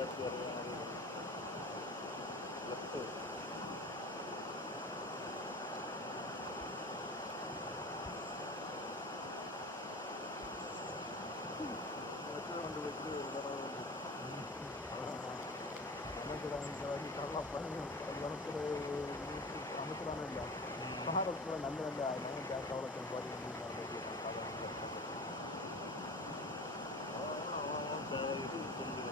காட்சி வரைய மாதிரி லெஃப்ட்டு வந்து வச்சு ஒரு தடவை அமைச்சராக நல்லா பண்ணி வளர்க்குற அமைச்சரான இல்லை பாரத்தில் நல்ல நல்ல ஆயிரம் டெவலப்மெண்ட் பாடி இது தெரிஞ்சுக்கிறேன்